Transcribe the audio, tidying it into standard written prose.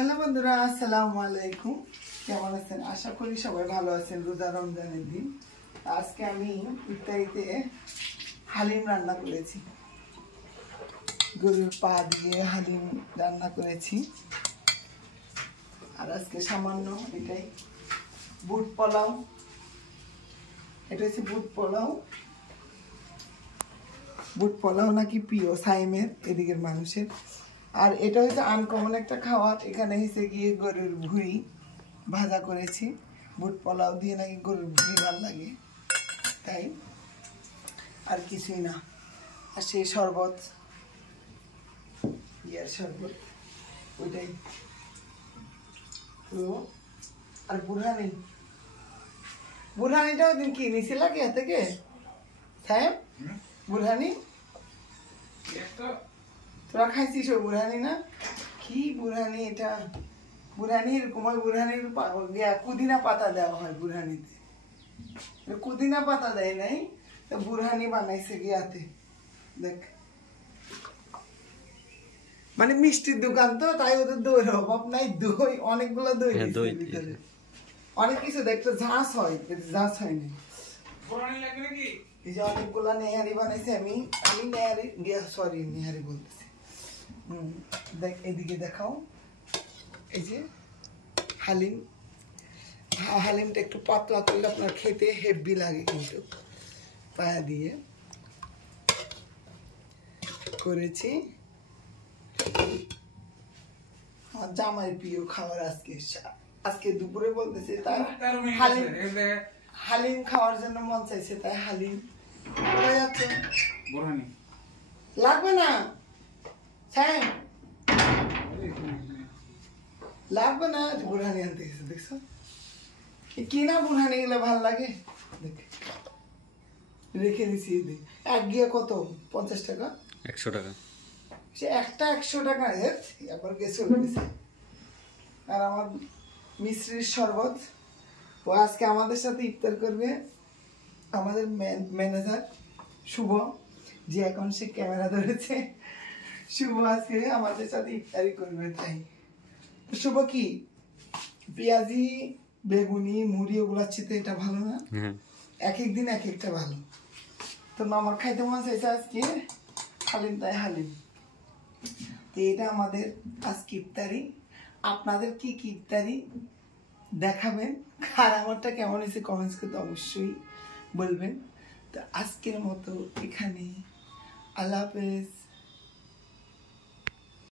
Hello বন্ধুরা, আসসালামু আলাইকুম। কেমন আছেন? আশা করি সবাই ভালো আছেন। রোজা রমজানের দিন আজকে আমি ইফতারিতে হালিম রান্না করেছি। গরুর পা দিয়ে হালিম রান্না করেছি। আর আজকে সামান্য এটাই বুট পোলাও। এটা হচ্ছে বুট পোলাও। বুট পোলাও নাকি প্রিয় সাইমের, এদিকের মানুষের। আর এটা হচ্ছে আনকমন একটা খাবার। এখানে এসে গিয়ে গরুর ভুঁড়ি ভাজা করেছি। বুট পোলাও দিয়ে নাকি গরুর ভুঁড়ি ভালো লাগে, তাই আর কিছুই না। আর সেই শরবত, ইয়ার শরবত ওইটাই। তো আর বুরহানিটা ওই দিন কি নিয়েছিল কে থেকে সাহেব? বুরহানি তোরা খাইছিস? ওই বুরহানি না? কি বুরহানি এটা? বুরহানি এরকম হয়। বুরহানির কুদিনা পাতা দেওয়া হয় বুরহানিতে। কুদিনা পাতা দেয় নাই, বুরহানি বানাইছে গিয়াতে। দেখ, মানে মিষ্টির দোকান তো, তাই ওদের দইয়ের অভাব নাই। দই অনেকগুলো দই ভিতরে, অনেক কিছু দেখতে ঝাঁস হয়, ঝাঁস হয়নি। এই যে অনেকগুলা নেহারি বানাইছে। আমি নেহারি সরি নেহারি বলতেছি। দেখ এদিকে দেখাও। এই যে হালিম, হালিমটা একটু পাতলা করলে আপনার খেতে হেভি লাগে, কিন্তু পায়া দিয়ে করেছি। আমার জামাই প্রিয় খাবার। আজকে দুপুরে বলতেছে তার হালিম খাওয়ার জন্য মন চাইছে, তাই হালিম যাচ্ছে। লাগবে না লাগবে না, বুরহানি আনতে গেছে। দেখছো কিনা বুরহানি গেলে ভাল লাগে। রেখে দিছি। এক গিয়ে কত? 50 টাকা, 100 টাকা। সে একটা 100 টাকা একবার গেছে। আর আমার মিশ্রির শরবত। ও আজকে আমাদের সাথে ইফতার করবে। আমাদের ম্যানেজার শুভ, যে এখন সে ক্যামেরা ধরেছে, শুভ আজকে আমাদের সাথে ইফতারি করবে। তাই শুভ কি পেঁয়াজি, বেগুনি, মুড়ি ওগুলা চিতে এটা ভালো না? এক এক দিন এক একটা ভালো। তো আমার খাইতে মন চাইছে আজকে হালিম, তাই হালিম। তো এটা আমাদের আজকে ইফতারি। আপনাদের কি কি ইফতারি দেখাবেন, আর আমারটা কেমন হয়েছে কমেন্টস করতে অবশ্যই বলবেন। তো আজকের মতো এখানে, আল্লাহ হাফেজ।